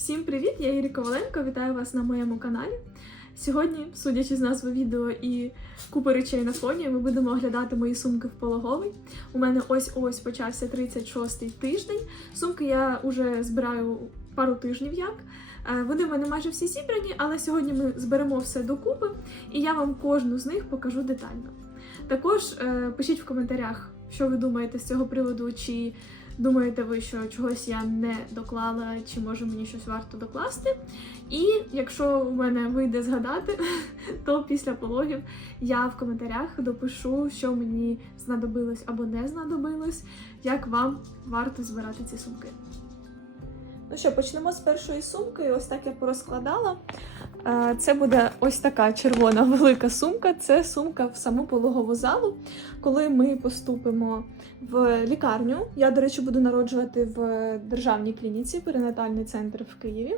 Всім привіт! Я Ірі Коваленко, вітаю вас на моєму каналі. Сьогодні, судячи з назви відео і купи речей на фоні, ми будемо оглядати мої сумки в пологовий. У мене ось-ось почався 36-й тиждень. Сумки я вже збираю пару тижнів як. Е, Вони в мене майже всі зібрані, але сьогодні ми зберемо все докупи, і я вам кожну з них покажу детально. Також е, пишіть в коментарях, що ви думаєте з цього приводу, чи думаєте ви, що чогось я не доклала, чи може мені щось варто докласти. І якщо у мене вийде згадати, то після пологів я в коментарях допишу, що мені знадобилось або не знадобилось, як вам варто збирати ці сумки. Ну що, почнемо з першої сумки. Ось так я порозкладала. Е, Це буде ось така червона велика сумка. Це сумка в саму пологову залу. Коли ми поступимо в лікарню, я, до речі, буду народжувати в державній клініці, перинатальний центр в Києві.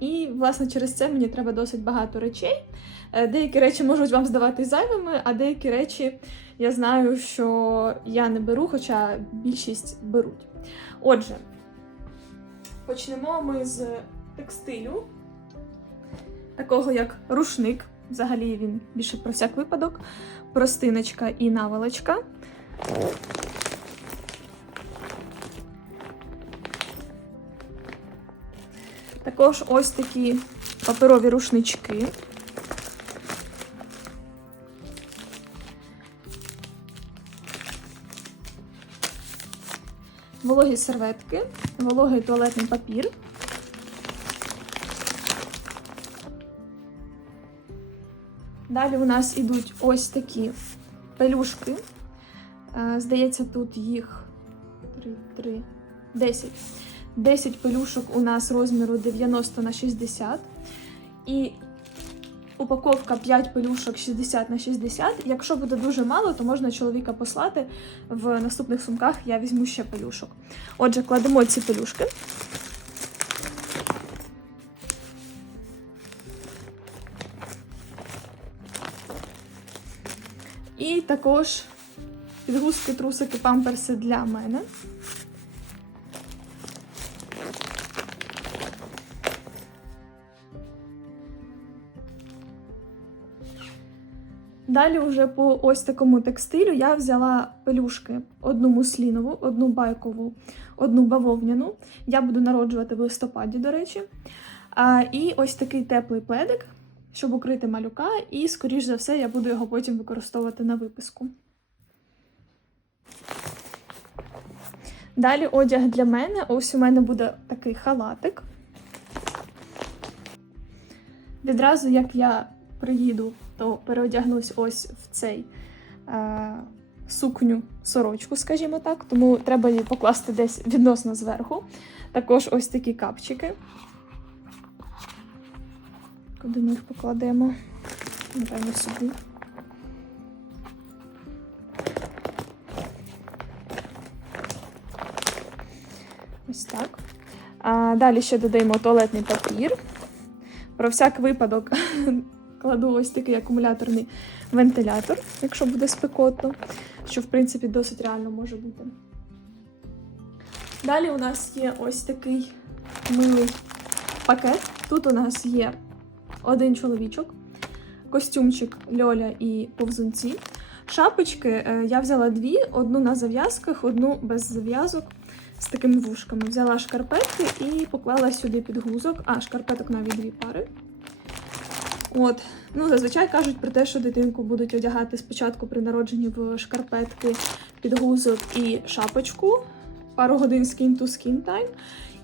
І, власне, через це мені треба досить багато речей. Е, Деякі речі можуть вам здаватись зайвими, а деякі речі я знаю, що я не беру, хоча більшість беруть. Отже, почнемо ми з текстилю, такого як рушник. Взагалі він більше про всяк випадок, простиночка і наволочка. Також ось такі паперові рушнички. Вологі серветки, вологий туалетний папір. Далі у нас ідуть ось такі пелюшки. Е, Здається, тут їх 3, 3, 10. 10 пелюшок у нас розміру 90 на 60. І упаковка 5 пелюшок 60 на 60. Якщо буде дуже мало, то можна чоловіка послати. В наступних сумках я візьму ще пелюшок. Отже, кладемо ці пелюшки. І також підгузки, трусики, памперси для мене. Далі, вже по ось такому текстилю я взяла пелюшки: одну муслінову, одну байкову, одну бавовняну. Я буду народжувати в листопаді, до речі. А, і ось такий теплий пледик, щоб укрити малюка, і, скоріш за все, я буду його потім використовувати на виписку. Далі одяг для мене. Ось у мене буде такий халатик. Відразу, як я приїду, то переодягнусь ось в цей е, сукню сорочку, скажімо так, тому треба її покласти десь відносно зверху. Також ось такі капчики. Куди ми їх покладемо? Напевно, сюди. Ось так. А, далі ще додаємо туалетний папір. Про всяк випадок кладу ось такий акумуляторний вентилятор, якщо буде спекотно, що, в принципі, досить реально може бути. Далі у нас є ось такий милий пакет. Тут у нас є один чоловічок, костюмчик Льоля і повзунці. Шапочки е, я взяла дві: одну на зав'язках, одну без зав'язок з такими вушками. Взяла шкарпетки і поклала сюди підгузок. А, шкарпеток навіть дві пари. От, ну зазвичай кажуть про те, що дитинку будуть одягати спочатку при народженні в шкарпетки, підгузок і шапочку, пару годин skin to skin time.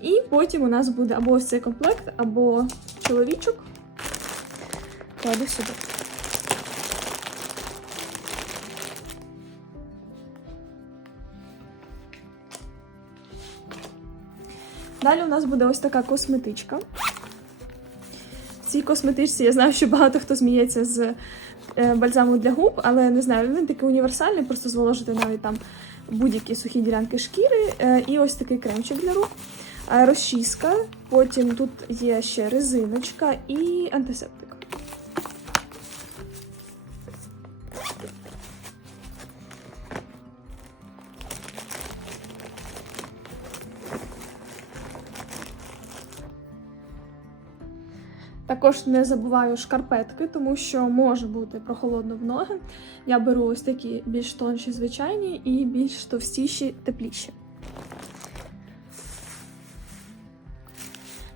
І потім у нас буде або ось цей комплект, або чоловічок. Кладу сюди. Далі у нас буде ось така косметичка. В цій косметичці я знаю, що багато хто зміється з е, бальзаму для губ, але не знаю, він такий універсальний, просто зволожити навіть там будь-які сухі ділянки шкіри. Е, І ось такий кремчик для рук, Е, розчіска, потім тут є ще резиночка і антисептик. Також не забуваю шкарпетки, тому що може бути прохолодно в ноги. Я беру ось такі більш тонші, звичайні і більш товстіші, тепліші.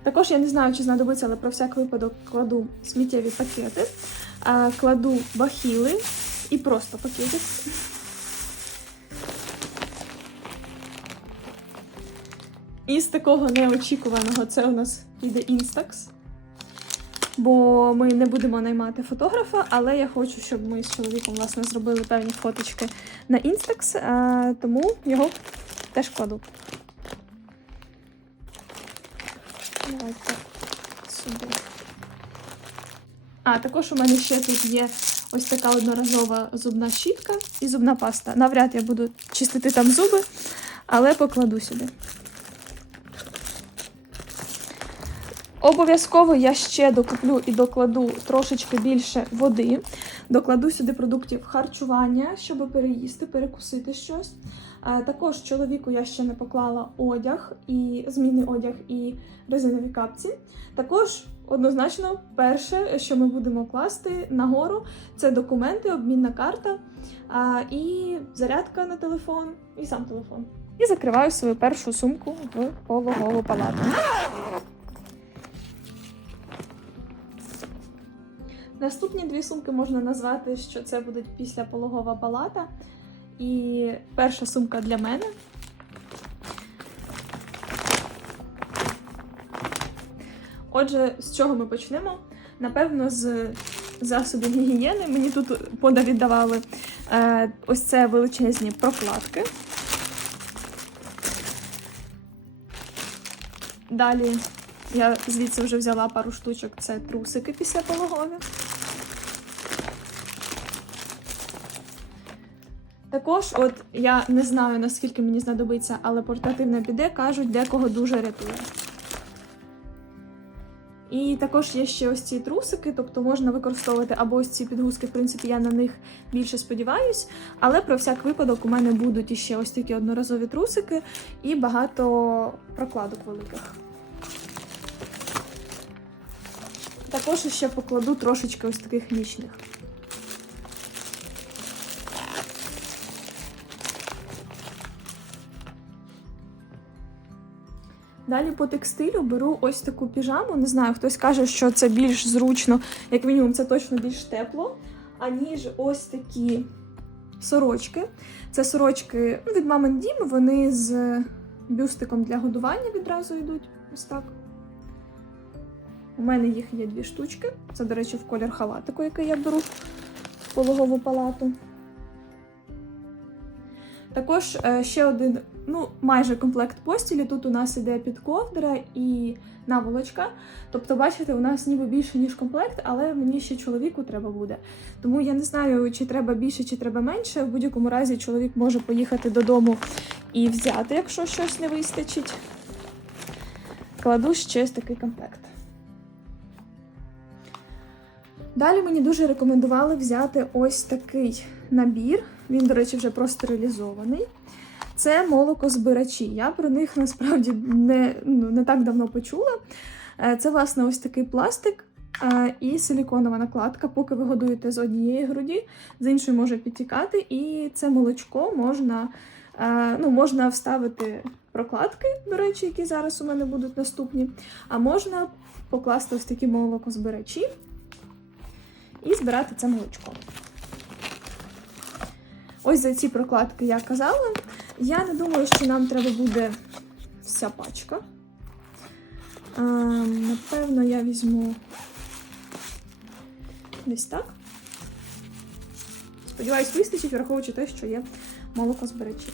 Також я не знаю, чи знадобиться, але про всяк випадок кладу сміттєві пакети, кладу бахіли і просто пакетик. І з такого неочікуваного це у нас піде Instax. Бо ми не будемо наймати фотографа, але я хочу, щоб ми з чоловіком власне зробили певні фоточки на Instax, а, тому його теж кладу. Давайте сюди. А, також у мене ще тут є ось така одноразова зубна щітка і зубна паста. Навряд я буду чистити там зуби, але покладу сюди. Обов'язково я ще докуплю і докладу трошечки більше води. Докладу сюди продуктів харчування, щоб переїсти, перекусити щось. Також чоловіку я ще не поклала одяг і змінний одяг і резинові капці. Також однозначно, перше, що ми будемо класти нагору, це документи, обмінна карта і зарядка на телефон, і сам телефон. І закриваю свою першу сумку в пологову палату. Наступні дві сумки можна назвати, що це будуть післяпологова палата. І перша сумка для мене. Отже, з чого ми почнемо? Напевно, з засобів гігієни. Мені тут подавіддавали е, ось це величезні прокладки. Далі я звідси вже взяла пару штучок, це трусики післяпологові. Також, от я не знаю наскільки мені знадобиться, але портативне піде, кажуть, декого дуже рятує. І також є ще ось ці трусики, тобто можна використовувати або ось ці підгузки, в принципі, я на них більше сподіваюсь. Але про всяк випадок у мене будуть іще ось такі одноразові трусики і багато прокладок великих. Також ще покладу трошечки ось таких нічних. Далі по текстилю беру ось таку піжаму. Не знаю, хтось каже, що це більш зручно, як мінімум, це точно більш тепло, аніж ось такі сорочки. Це сорочки ну, від мамин дім, вони з бюстиком для годування відразу йдуть. Ось так. У мене їх є дві штучки. Це, до речі, в колір халатику, який я беру в пологову палату. Також е, ще один, ну, майже комплект постілі. Тут у нас іде підковдра і наволочка. Тобто, бачите, у нас ніби більше, ніж комплект, але мені ще чоловіку треба буде. Тому я не знаю, чи треба більше, чи треба менше. В будь-якому разі чоловік може поїхати додому і взяти, якщо щось не вистачить. Кладу ще ось такий комплект. Далі мені дуже рекомендували взяти ось такий набір. Він, до речі, вже простерилізований. Це молокозбирачі. Я про них насправді не, ну, не так давно почула. Е, Це, власне, ось такий пластик е, і силіконова накладка. Поки ви годуєте з однієї груді, з іншої може підтікати, і це молочко можна, е, ну, можна вставити прокладки, до речі, які зараз у мене будуть наступні. А можна покласти ось такі молокозбирачі і збирати це молочко. Ось за ці прокладки я казала. Я не думаю, що нам треба буде вся пачка. А, напевно, я візьму десь так. Сподіваюсь, вистачить, враховуючи те, що є молоко збирачі.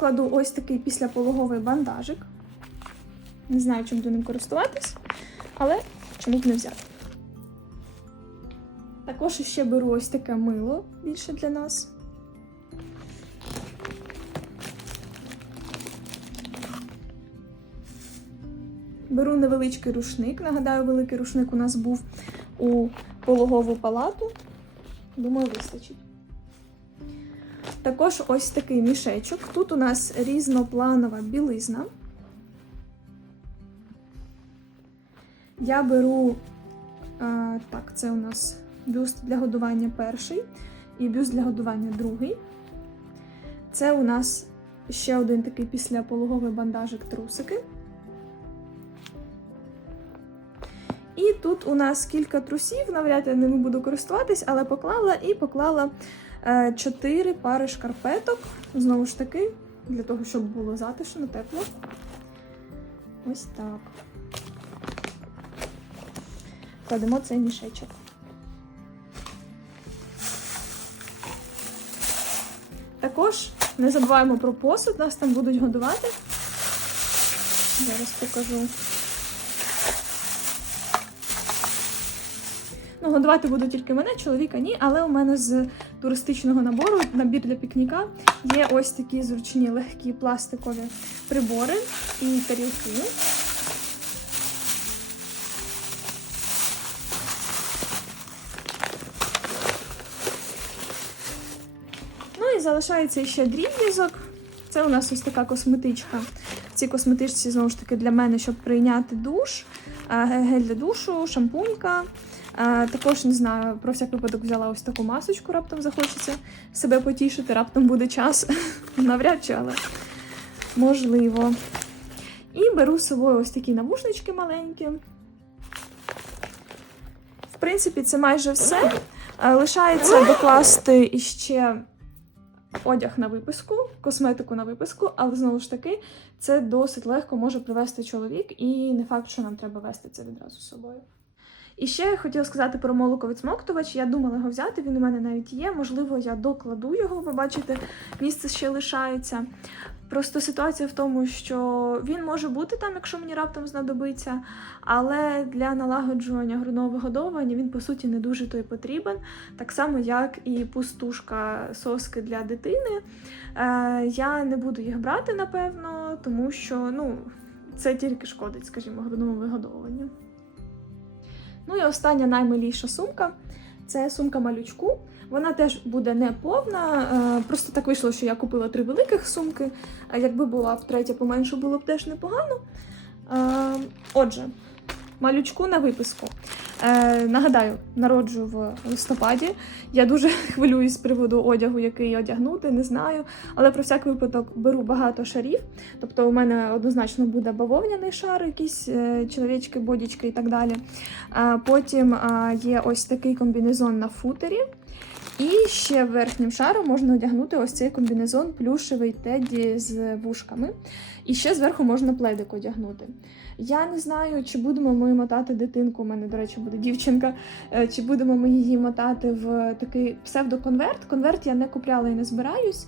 Кладу ось такий післяпологовий бандажик. Не знаю, чим до ним користуватись, але чому б не взяти. Також ще беру ось таке мило більше для нас. Беру невеличкий рушник. Нагадаю, великий рушник у нас був у пологову палату. Думаю, вистачить. Також ось такий мішечок. Тут у нас різнопланова білизна. Я беру а, так, це у нас бюст для годування перший і бюст для годування другий. Це у нас ще один такий післяпологовий бандажик трусики. І тут у нас кілька трусів, навряд я ними буду користуватись, але поклала і поклала е, пари шкарпеток. Знову ж таки, для того, щоб було затишно, тепло. Ось так. Кладемо цей мішечок. Також не забуваємо про посуд, нас там будуть годувати. Зараз покажу. Годувати буду тільки мене, чоловіка ні, але у мене з туристичного набору, набір для пікніка, є ось такі зручні легкі пластикові прибори і тарілки. Ну і залишається ще дріб'язок. Це у нас ось така косметичка. В цій косметичці, знову ж таки, для мене, щоб прийняти душ, гель для душу, шампунька. Також не знаю, про всяк випадок взяла ось таку масочку, раптом захочеться себе потішити, раптом буде час. Навряд чи, але можливо. І беру з собою ось такі навушнички маленькі. В принципі, це майже все. Лишається докласти іще одяг на виписку, косметику на виписку, але знову ж таки, це досить легко може привезти чоловік, і не факт, що нам треба вести це відразу з собою. І ще я хотіла сказати про молоко відсмоктувач. Я думала його взяти, він у мене навіть є. Можливо, я докладу його, ви бачите, місце ще лишається. Просто ситуація в тому, що він може бути там, якщо мені раптом знадобиться, але для налагоджування грудного вигодовування він, по суті, не дуже той потрібен. Так само, як і пустушка соски для дитини. Е, я не буду їх брати, напевно, тому що ну, це тільки шкодить, скажімо, грудному вигодовуванню. Ну і остання наймиліша сумка це сумка малючку. Вона теж буде не повна. е, Просто так вийшло, що я купила три великих сумки. Якби була б третя поменше, було б теж непогано. Е, Отже, малючку на виписку. Е, Нагадаю, народжу в листопаді. Я дуже хвилююсь з приводу одягу, який одягнути, не знаю. Але про всяк випадок беру багато шарів. Тобто, у мене однозначно буде бавовняний шар, якісь е, чоловічки, бодічки і так далі. Е, Потім е, є ось такий комбінезон на футері. І ще верхнім шаром можна одягнути ось цей комбінезон плюшевий теді з вушками. І ще зверху можна пледик одягнути. Я не знаю, чи будемо ми мотати дитинку. У мене, до речі, буде дівчинка. е, Чи будемо ми її мотати в такий псевдоконверт. Конверт я не купляла і не збираюсь.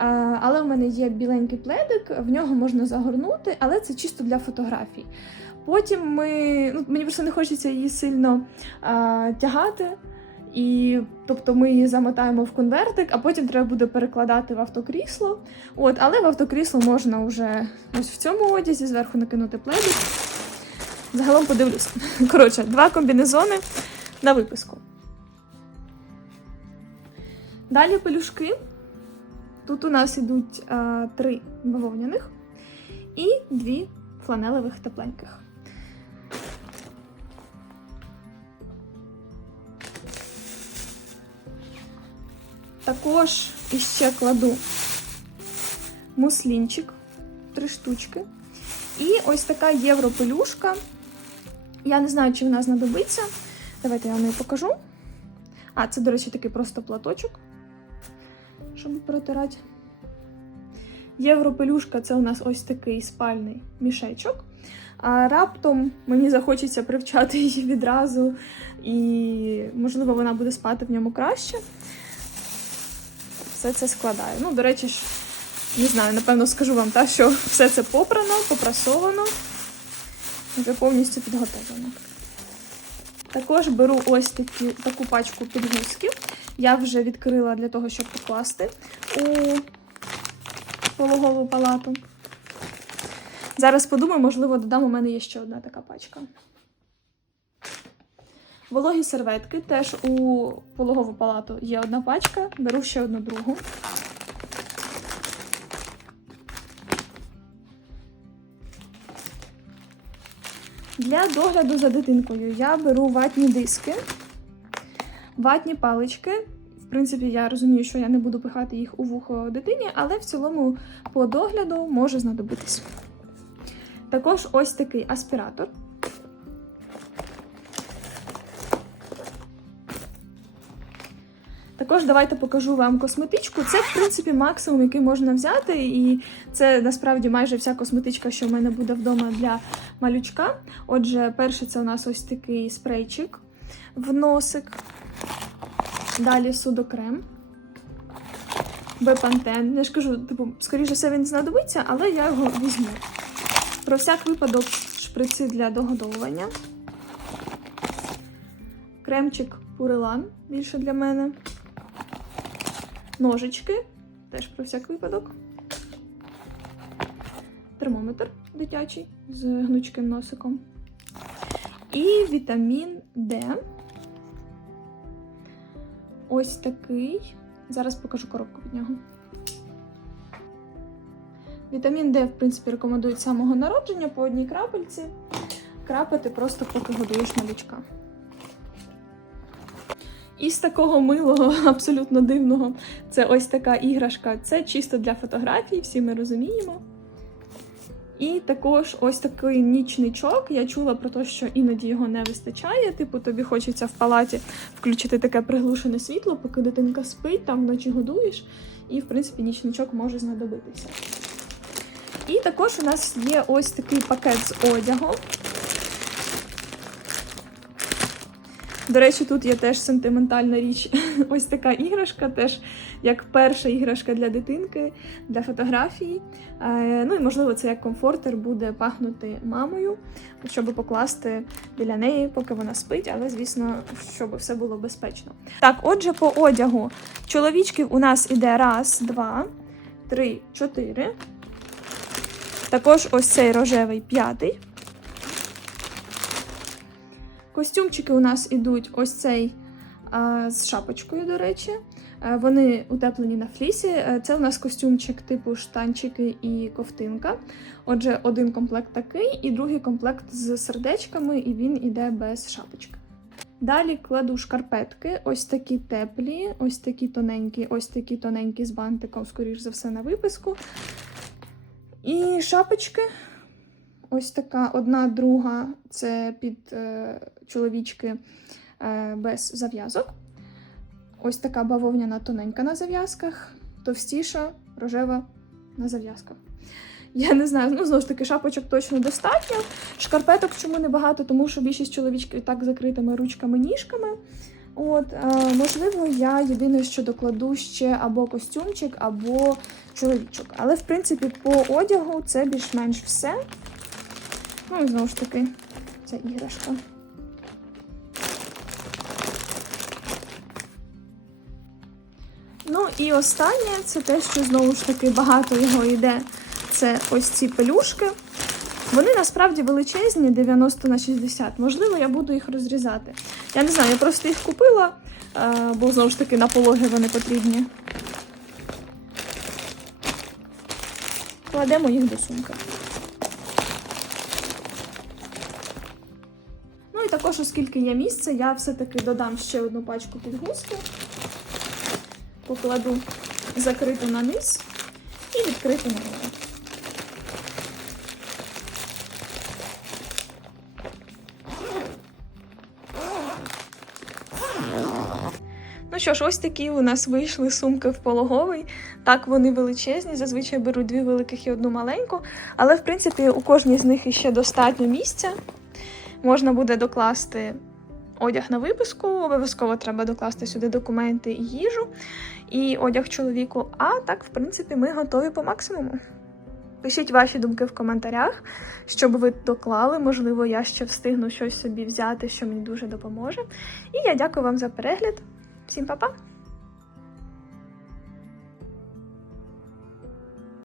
Е, Але у мене є біленький пледик, в нього можна загорнути, але це чисто для фотографій. Потім ми, ну мені просто не хочеться її сильно а, тягати. І тобто ми її замотаємо в конвертик, а потім треба буде перекладати в автокрісло. От, але в автокрісло можна вже ось в цьому одязі зверху накинути пледик. Загалом подивлюсь. Коротше, два комбінезони на виписку. Далі пелюшки. Тут у нас ідуть а, три бавовняних і дві фланелевих тепленьких. Також іще кладу муслінчик, три штучки. І ось така європелюшка. Я не знаю, чи вона знадобиться. Давайте я вам її покажу. А, це, до речі, такий просто платочок, щоб протирати. Європелюшка це у нас ось такий спальний мішечок. А раптом мені захочеться привчати її відразу, і, можливо, вона буде спати в ньому краще. Все це складаю. Ну, до речі не знаю, напевно, скажу вам, та, що все це попрано, попрасовано, вже повністю підготовлено. Також беру ось такі, таку пачку підгузків. Я вже відкрила для того, щоб покласти у пологову палату. Зараз подумаю, можливо, додам, у мене є ще одна така пачка. Вологі серветки теж у пологову палату є одна пачка, беру ще одну другу. Для догляду за дитинкою я беру ватні диски, ватні палички. В принципі, я розумію, що я не буду пихати їх у вухо дитині, але в цілому по догляду може знадобитись. Також ось такий аспіратор. Також давайте покажу вам косметичку. Це, в принципі, максимум, який можна взяти, і це насправді майже вся косметичка, що в мене буде вдома для малючка. Отже, перше, це у нас ось такий спрейчик в носик. Далі судокрем. Бепантен. Я ж кажу, типу, скоріше все, він знадобиться, але я його візьму. Про всяк випадок шприци для догодовування. Кремчик Пурелан більше для мене. Ножички, теж про всяк випадок. Термометр дитячий з гнучким носиком. І вітамін Д. Ось такий. Зараз покажу коробку від нього. Вітамін Д, в принципі, рекомендують з самого народження по одній крапельці. Крапати просто поки годуєш малючка. І з такого милого, абсолютно дивного, це ось така іграшка. Це чисто для фотографій, всі ми розуміємо. І також ось такий нічничок. Я чула про те, що іноді його не вистачає. Типу, тобі хочеться в палаті включити таке приглушене світло, поки дитинка спить, там вночі годуєш, і, в принципі, нічничок може знадобитися. І також у нас є ось такий пакет з одягом. До речі, тут є теж сентиментальна річ. Ось така іграшка, теж як перша іграшка для дитинки, для фотографій. Е, Ну і можливо, це як комфортер буде пахнути мамою, щоб покласти біля неї, поки вона спить, але звісно, щоб все було безпечно. Так, отже, по одягу чоловічків у нас іде раз, два, три, чотири. Також ось цей рожевий п'ятий. Костюмчики у нас ідуть ось цей а, з шапочкою, до речі. Е, Вони утеплені на флісі. Е, Це у нас костюмчик типу штанчики і ковтинка. Отже, один комплект такий, і другий комплект з сердечками, і він іде без шапочки. Далі кладу шкарпетки, ось такі теплі, ось такі тоненькі, ось такі тоненькі з бантиком, скоріш за все, на виписку. І шапочки. Ось така одна, друга це під е, чоловічки е, без зав'язок. Ось така бавовняна тоненька на зав'язках, товстіша, рожева на зав'язках. Я не знаю, ну знову ж таки, шапочок точно достатньо. Шкарпеток чому небагато, тому що більшість чоловічків так закритими ручками-ніжками. От, е, можливо, я єдине, що докладу ще або костюмчик, або чоловічок. Але, в принципі, по одягу це більш-менш все. Ну і знову ж таки, це іграшка. Ну і останнє це те, що знову ж таки багато його йде. Це ось ці пелюшки. Вони насправді величезні, 90 на 60. Можливо, я буду їх розрізати. Я не знаю, я просто їх купила, е, бо знову ж таки на пологи вони потрібні. Кладемо їх до сумки. Також, оскільки є місце, я все-таки додам ще одну пачку підгузки. Покладу закриту на низ і відкриту на голову. Ну що ж, ось такі у нас вийшли сумки в пологовий. Так, вони величезні. Зазвичай беру дві великих і одну маленьку. Але, в принципі, у кожній з них іще достатньо місця. Можна буде докласти одяг на виписку, обов'язково треба докласти сюди документи і їжу, і одяг чоловіку. А так, в принципі, ми готові по максимуму. Пишіть ваші думки в коментарях, що би ви доклали. Можливо, я ще встигну щось собі взяти, що мені дуже допоможе. І я дякую вам за перегляд. Всім па-па!